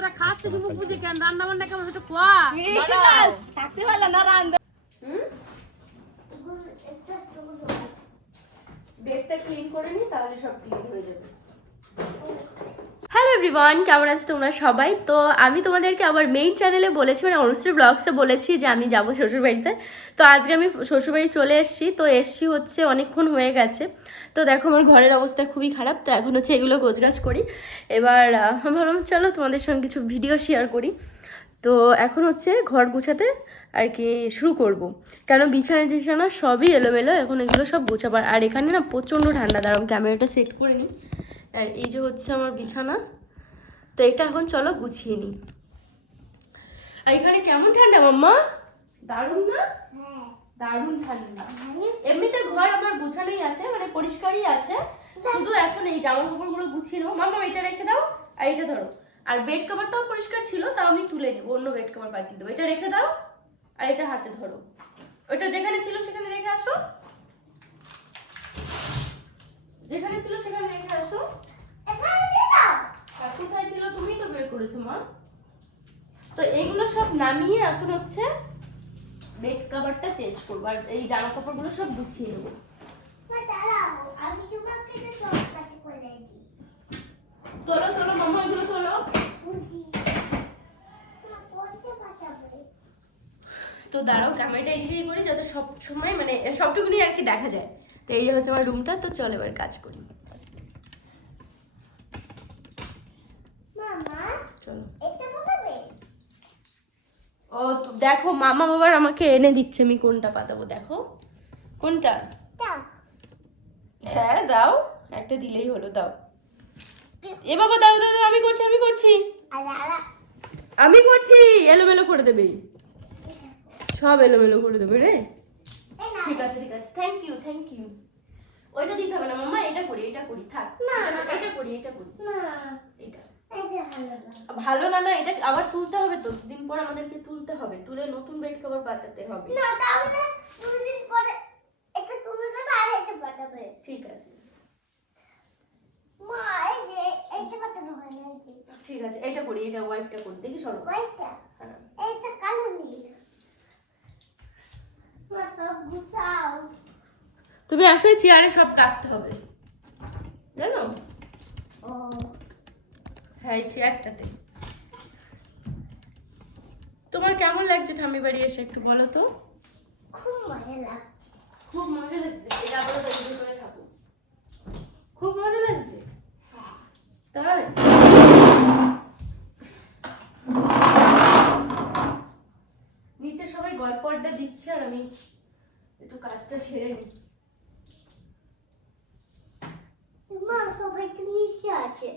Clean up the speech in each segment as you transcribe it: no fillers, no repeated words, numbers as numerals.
তোরা খাচ্ছে শুভ বুঝে কেন রান্না বান্না কেমন হচ্ছে কোয়া থাকতে পারলা না রান্না বেডটা ক্লিন করে নি তাহলে সব ক্লিন হয়ে যাবে। হ্যালো এভরিওয়ান, কেমন আছো তোমরা সবাই? তো আমি তোমাদেরকে আবার মেইন চ্যানেলে বলেছি, মানে অনুশ্রী ব্লগসে বলেছি যে আমি যাব শ্বশুরবাড়িতে। তো আজকে আমি শ্বশুরবাড়ি চলে এসেছি। তো এসছি হচ্ছে অনেকক্ষণ হয়ে গেছে। তো দেখো আমার ঘরের অবস্থা খুবই খারাপ। তো এখন হচ্ছে এগুলো গোছগাছ করি। এবার আমি ভাবলাম চলো তোমাদের সঙ্গে কিছু ভিডিও শেয়ার করি। তো এখন হচ্ছে ঘর গোছাতে আর কি শুরু করব, কেন বিছানা টিছানা সবই এলোমেলো, এখন এগুলো সব গোছাবার। আর এখানে না প্রচণ্ড ঠান্ডা, দাঁড়াও ক্যামেরাটা সেট করে নিই। আর এই যে হচ্ছে আমার বিছানা। তো এটা এখন চলো গুছিয়ে নিই। আর এখানে কেমন ঠান্ডা মাম্মা, দারুণ না? দারুণ ঠান্ডা। এমনিতে ঘর আমার গোছানোই আছে, মানে পরিষ্কারই আছে, শুধু এখন এই জামা কাপড়গুলো গুছিয়ে নেবো। মাম্মা এটা রেখে দাও আর এটা ধরো। আর বেড কভারটাও পরিষ্কার ছিল, তাও আমি তুলে নেবো, অন্য বেড কভার পাঠিয়ে দেবো। এটা রেখে দাও আর এটা হাতে ধরো। ওইটা যেখানে ছিল সেখানে রেখে আসো, যেখানে ছিল সেখানে রেখে আসো। কোথায় ছিল? তুমি তো বের করেছো মা। তো এইগুলো সব নামিয়ে এখন হচ্ছে বেড কভারটা চেঞ্জ করবো, আর এই জামা কাপড়গুলো সব গুছিয়ে নেবো। তোলো তোলো মাম্মা, এগুলো তোলো। তো দাঁড়াও ক্যামেরাটা এদিকে করি যাতে সব সময় মানে সবটুকুনি আর কি দেখা যায়। তো এই যে হচ্ছে আমার রুমটা। তো চল এবার কাজ করি। চলো। ও দেখো মামা বাবার আমাকে এনে দিচ্ছে, আমি কোনটা পাতাবো দেখো। কোনটা? হ্যাঁ দাও, একটা দিলেই হলো, দাও। এ বাবা দাও দাও দাও, আমি করছি আমি করছি আমি করছি। এলোমেলো করে দেবে, সব এলোমেলো করে দেবে রে। ঠিক আছে ঠিক আছে, থ্যাংক ইউ থ্যাংক ইউ। ওইটা দিতে হবে না মাম্মা, এটা করি এটা করি, থাক না এটা করি এটা করি না, এটা ভালো না। না এটা আবার তুলতে হবে, তো দুদিন পর আমাদেরকে তুলতে হবে, তুলে নতুন বেড কভার পাতাতে হবে। না তাহলে দুদিন পরে এটা তুলে নেবে আর এটা পাতাবে। ঠিক আছে মা, এই যে এইটা পাতানো হয় না। ঠিক আছে এটা করি, এটা হোয়াইটটা করি, দেখি সরো হোয়াইটটা। হ্যাঁ এইটা কালো নীল। মা সব গুছাও। তুমি আসলে চেয়ারে সব রাখতে হবে জানো। ও হ্যাঁ এই চেয়ারটাতে। তোমার কেমন লাগছে ঠাম্মি বাড়ি এসে একটু বলো তো? খুব মজা লাগছে। খুব মজা লাগছে? এটা আবার তৈরি করে থাকো। খুব মজা লাগছে তাই? নিচে সবাই গল্প আড্ডা দিচ্ছে আর আমি একটু কাজটা সেরে নিই। মা সবাই তো নিচে আছে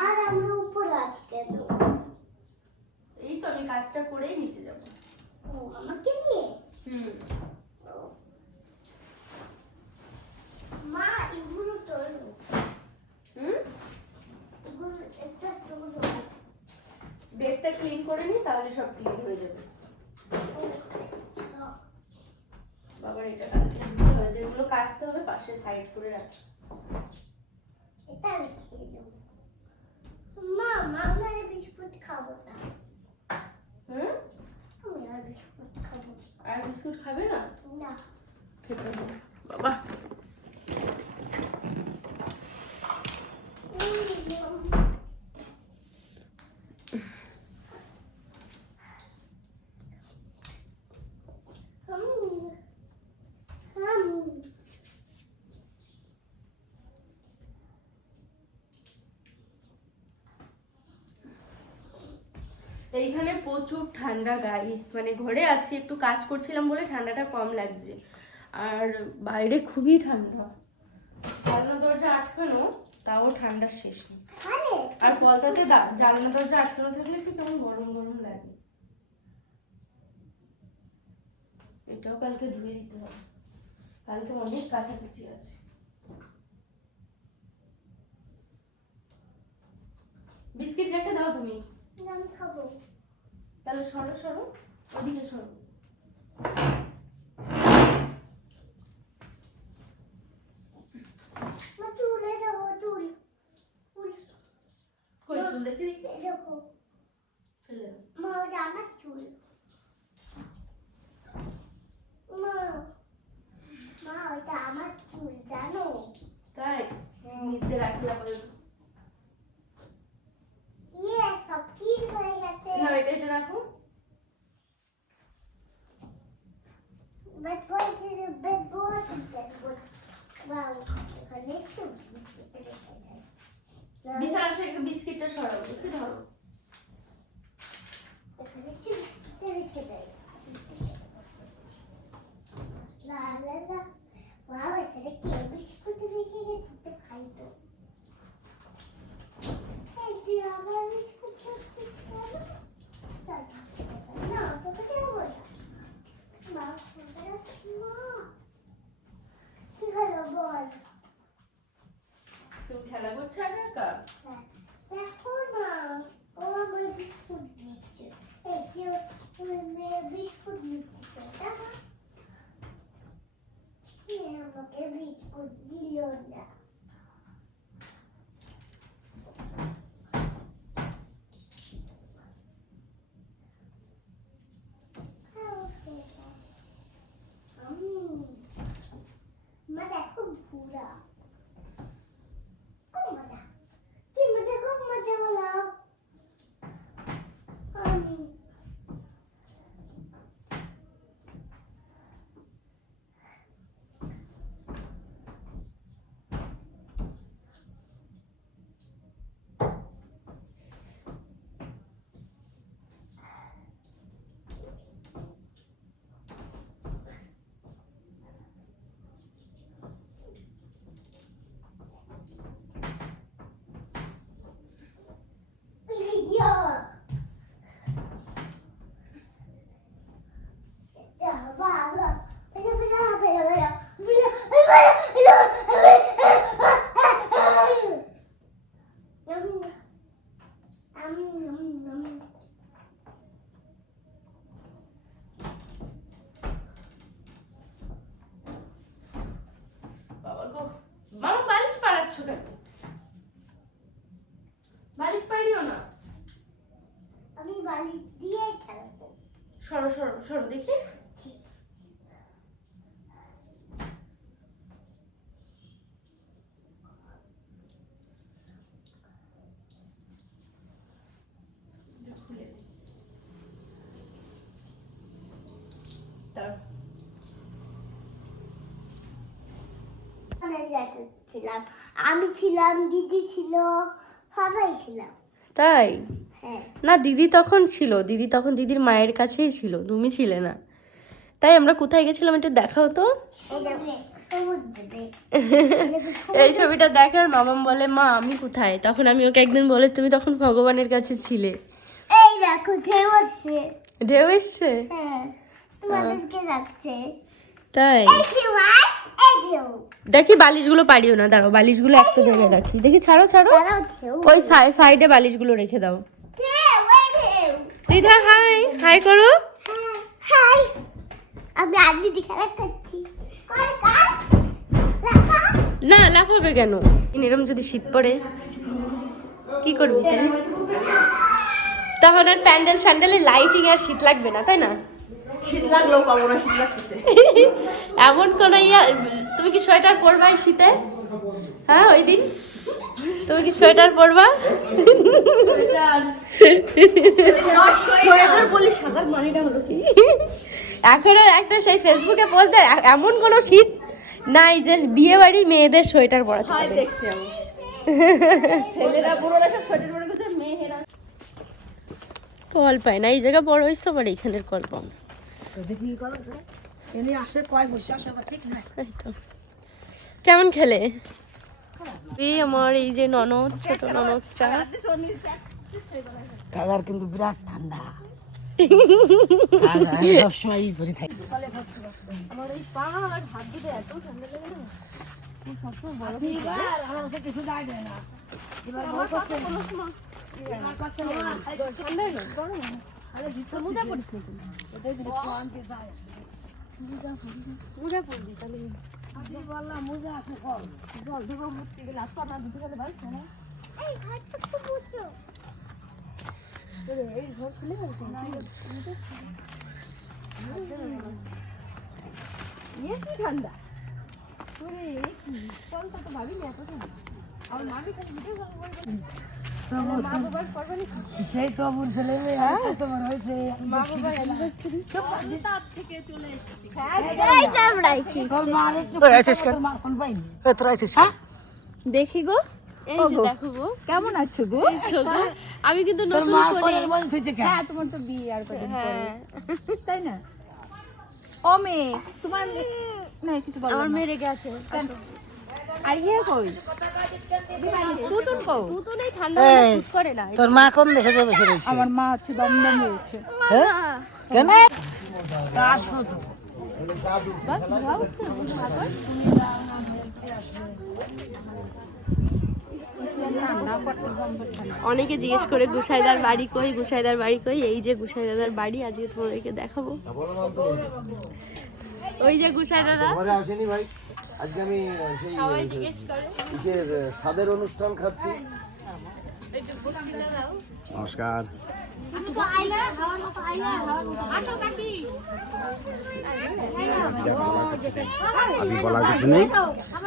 আর আমরা উপরে আছি কেন? এই তো আমি কাজটা করেই নিচে যাব। ও আমাকে নিয়ে? মা এগুলো তোলো। এগুলো একটা তোলো। বেডটা ক্লিন করে নি তাহলে সব ক্লিন হয়ে যাবে। বাবার এটা কালকে ধুতে হবে, যেগুলো কাচতে হবে পাশে সাইড করে রাখি। এটা রেখে দেব। মা আমি আর বিস্কুট খাবো না। আমি আর বিস্কুট খাবো। আর বিস্কুট খাবে না? না খেতে হবে বাবা। এইখানে প্রচুর ঠান্ডা গাইস, মানে ঘরে আছি একটু কাজ করছিলাম বলে ঠান্ডাটা কম লাগছে, আর বাইরে খুবই ঠান্ডা। জানলা দরজা আটকানো তাও ঠান্ডা শেষ নেই। আর কলতাতে জানলা দরজা আটকানো থাকলে একটু কেমন গরম গরম লাগে। এটাও কালকে ধুয়ে দিতে হবে, কালকে অনেক কাছাকাছি আছে। বিস্কিট রেখে দাও তুমি। আমি খাবো। তাহলে সরো সরো, ওদিকে সরো। চুলে যাবো, চুল কই? চুল দেখে দেখো। মা ওটা আমার চুল। মা মা ওটা আমার চুল জানো? তাই নিচে রাখলে ইয়ে সব কি হয়ে গেছে। না এটা রাখো। But what is a bed board? Wow, এখানে একটু বিছানা থেকে বিস্কিটটা সরাবো, একটু ধরো। এখানে একটু রেখে দেয়। লা লা লা। Wow, এখানে কে বিস্কুট রেখে গেছে তো খাই তো। এই তুই আমার বিস্কুট খাচ্ছিস কেন? না, তোকে দেবো না। মা, কি হলো বল? তুমি খেলা করছো একা? দেখো না, ও আমার বিস্কুট দিচ্ছে। এই কেউ মেয়ে বিস্কুট দিচ্ছে, তাই না? আমাকে বিস্কুট দিল না। মা দেখো ভুরা খুব মজা। কি মজা, খুব মজা হলো। বাবা গো, মামা বালিশ পাড়াচ্ছ কেন? বালিশ পাড়িও না। আমি বালিশ দিয়ে খেলবো। সরো সরো সরো দেখি। ছিলাম, আমি ছিলাম, দিদি ছিল, সবাই ছিলাম। তাই? হ্যাঁ। না দিদি তখন ছিল, দিদি তখন দিদির মায়ের কাছেই ছিল, তুমি ছিলে না। তাই আমরা কোথায় গেছিলাম একটু দেখাও তো। এই ছবিটা দেখার মামাম বলে মা আমি কোথায়, তখন আমি ওকে একদিন বলে তুমি তখন ভগবানের কাছে ছিলে। এই দেখো ঢেউ আসছে। ঢেউ এসছে? হ্যাঁ, তোমাদেরকে যাচ্ছে। তাই? এই ঢেউ আয়, এই ঢেউ। দেখি বালিশগুলো পারিও না, দাঁড়াও বালিশগুলো একটা জায়গায় রাখি। দেখি ছাড়ো ছাড়ো, দাঁড়াও ঢেউ। ওই সাইডে বালিশগুলো রেখে দাও। ঢেউ, এই ঢেউ। দিদা হাই, হাই করো। হাই, আমি আর দিদি খেলা করছি। কর কর, রাখা। না লাফাবে কেন? এরম যদি শীত পড়ে কি করবি তাই? তখন আর প্যান্ডেল স্যান্ডেলে লাইটিং আর শীত লাগবে না, তাই না? শীত লাগলেও পাবো না, শীত লাগতেছে। এমন কোন ইয়া, তুমি কি সোয়েটার পরবা এই শীতে? হ্যাঁ ওই দিন তুমি কি সোয়েটার পরবা? সোয়েটার বলি সাদার মানিটা হলো কি? এখনো একটা সেই ফেসবুকে পোস্ট দেয় এমন কোনো শীত নাই যে বিয়ে বাড়ি মেয়েদের সোয়েটার পরাতে হাই হবে। দেখছি আমি। ছেলেরা বুড়োরা সব সোয়েটার পরে গেছে, মেয়েরা কল পায় না, এই জায়গা বড় হয়েছে আবার এইখানের কল পাও না। দেখি কল এনে আসে কয় বসে আসে আবার ঠিক না। এই তো কেমন খেলে? এই আমার এই যে ননদ, ছোট ননদ চা। কালার কিন্তু বিরাট ঠান্ডা। সবসময় ভরে থাকে। আমার এই পা আর হাত দুটো এত ঠান্ডা লাগে না, সবসময় বড় আমার কিছু যায় না। এবার ঠান্ডা না গরম না। আরে শীতের মোজা পরিস নাকি? মোজা পরবি তাহলে মোজা আছে কল জল দিব মুক্তি গেলে আসতো আপনার দুটো গেলে ভালো না। এই ঘরটা খুব উঁচু। ঠান্ডা তো ভাবিনি এত ঠান্ডা আমার মামি খালি ভিডিও মা বাবার করবে নাকি সেই তো আমার ছেলে মেয়ে তোমার হয়েছে মা বাবার তার থেকে চলে এসেছি এই চামড়াইছি দেখি গো এই যে দেখো গো কেমন আছো গো আমি কিন্তু নতুন করে হ্যাঁ তোমার তো বিয়ে আর কদিন পরে হ্যাঁ তাই না ও মেয়ে তোমার না কিছু বলো আমার মেয়ে রেগে আছে আর ইয়ে কই তুতুন কও তুতুন এই ঠান্ডা শুট করে না তোর মা কোন দেখে যাবে ফিরেছে আমার মা আছে দমদম হয়েছে কেন অনেকে জিজ্ঞেস করে গুসাইদার বাড়ি কই গুসাইদার বাড়ি কই এই যে গুসাইদাদার বাড়ি আজকে তোমাদেরকে দেখাবো ওই যে গুসাইদাদা ঘরে আসেনি ভাই আজকে আমি সেই সবাই জিজ্ঞেস করে কিসের স্বাদের অনুষ্ঠান খাচ্ছি নমস্কার আমি বলার কিছু নেই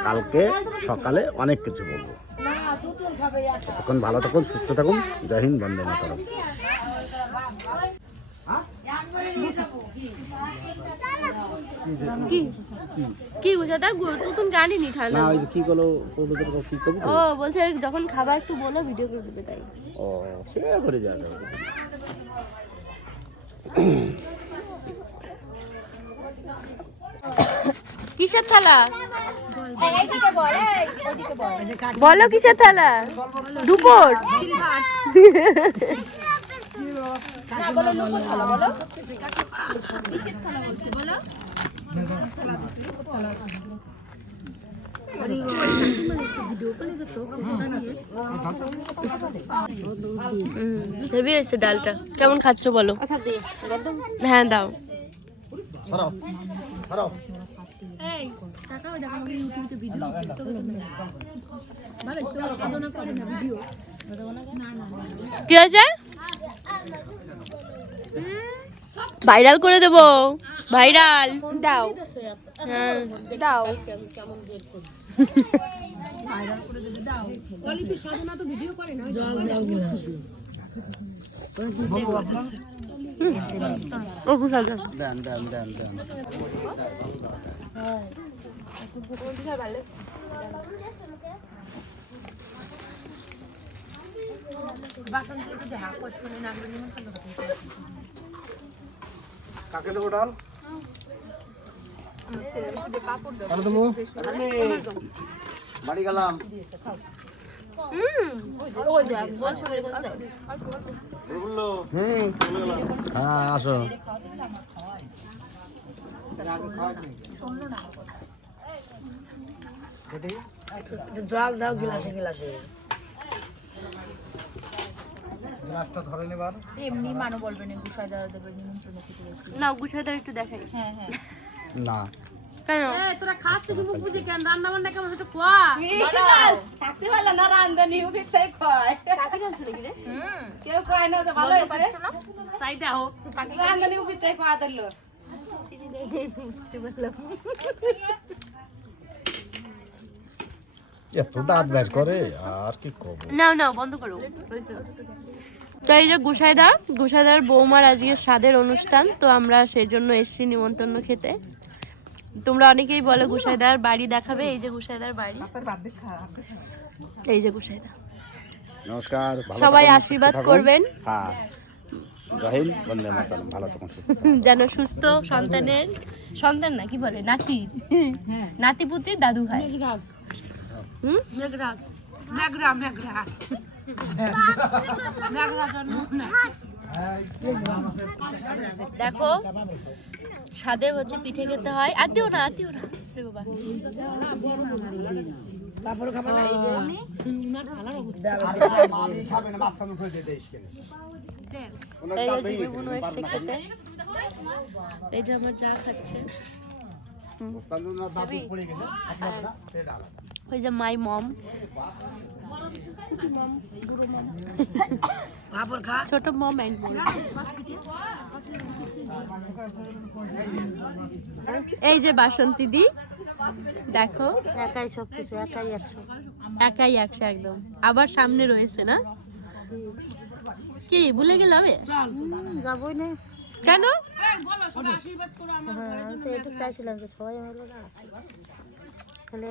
কালকে সকালে অনেক কিছু বলবো তখন ভালো থাকুন সুস্থ থাকুন জয় হিন্দ বন্দে মাতরম কি কি গুসাইদা তুতুন জানিনি ঠান্ডা না ওই কি করলো কি করবো ও বলছে যখন খাবার একটু বলো ভিডিও করে দেবে তাই ও সে করে যাবে কিসের থালা বলো কিসের থালা দুপুর হেভি হয়েছে ডালটা কেমন খাচ্ছ বলো হ্যাঁ দাও কি হয়েছে ভাইরাল করে দেবো ভাইরাল দাও হ্যাঁ দাও ও গুসাইদা দেন দেন দেন দেন কাকে দেবো ডাল দেবো বাড়ি গেলাম হ্যাঁ আসো জল দাও গিলাসে গিলাসে গ্লাসটা ধরে নেবার এমনি মানো বলবে না গুছাই দেওয়া দেবে নিমন্ত্রণ কিছু না গুসাইদার একটু দেখাই হ্যাঁ হ্যাঁ না কেন তোরা খাচ্ছিস মুখ বুঝে কেন রান্না বান্না কেমন হতো কোয়া থাকতে পারলো না রান্ধনি উবিতে কয় কাকে জানছ নাকি রে কেউ কয় না যে ভালো হয়েছে তাই দাও রান্ধনি উবিতে কয় দিল এত দাঁত বের করে আর কি করবো নাও নাও বন্ধ করো তো এই যে গুসাইদার বৌমার আজকে স্বাদের অনুষ্ঠান তো আমরা সেই জন্য এসেছি নিমন্ত্রণ খেতে তোমরা অনেকেই বলো গুসাইদার বাড়ি দেখাবে এই যে গুসাইদার বাড়ি এই যে গুসাইদা নমস্কার ভালো সবাই থাকুন, আশীর্বাদ সুস্থ থাকুন। করবেন হ্যাঁ জয় হিন্দ বন্দে মাতরম ভালো থাকুন সুস্থ যেন সুস্থ সন্তানের সন্তান না কি বলে নাতি নাতি পুত্রী দাদু ভাই দেখো সাদে হচ্ছে পিঠে খেতে হয় আর দিও না রে বাবা এই যে জিবিগুলো এসছে খেতে এই যে আমার চা খাচ্ছে ওই যে মাই মম, ছোট মম এন্ড মম। এই যে বাসন্তী দি, দেখো একাই সব কিছু, একাই 100। একাই 100 একদম। আবার সামনে রয়েছে না, কি ভুলে গেলাম? যাবই না কেন? হ্যাঁ, আমি তো এটুকু চাইছিলাম যে সবাই হলো না, তাহলে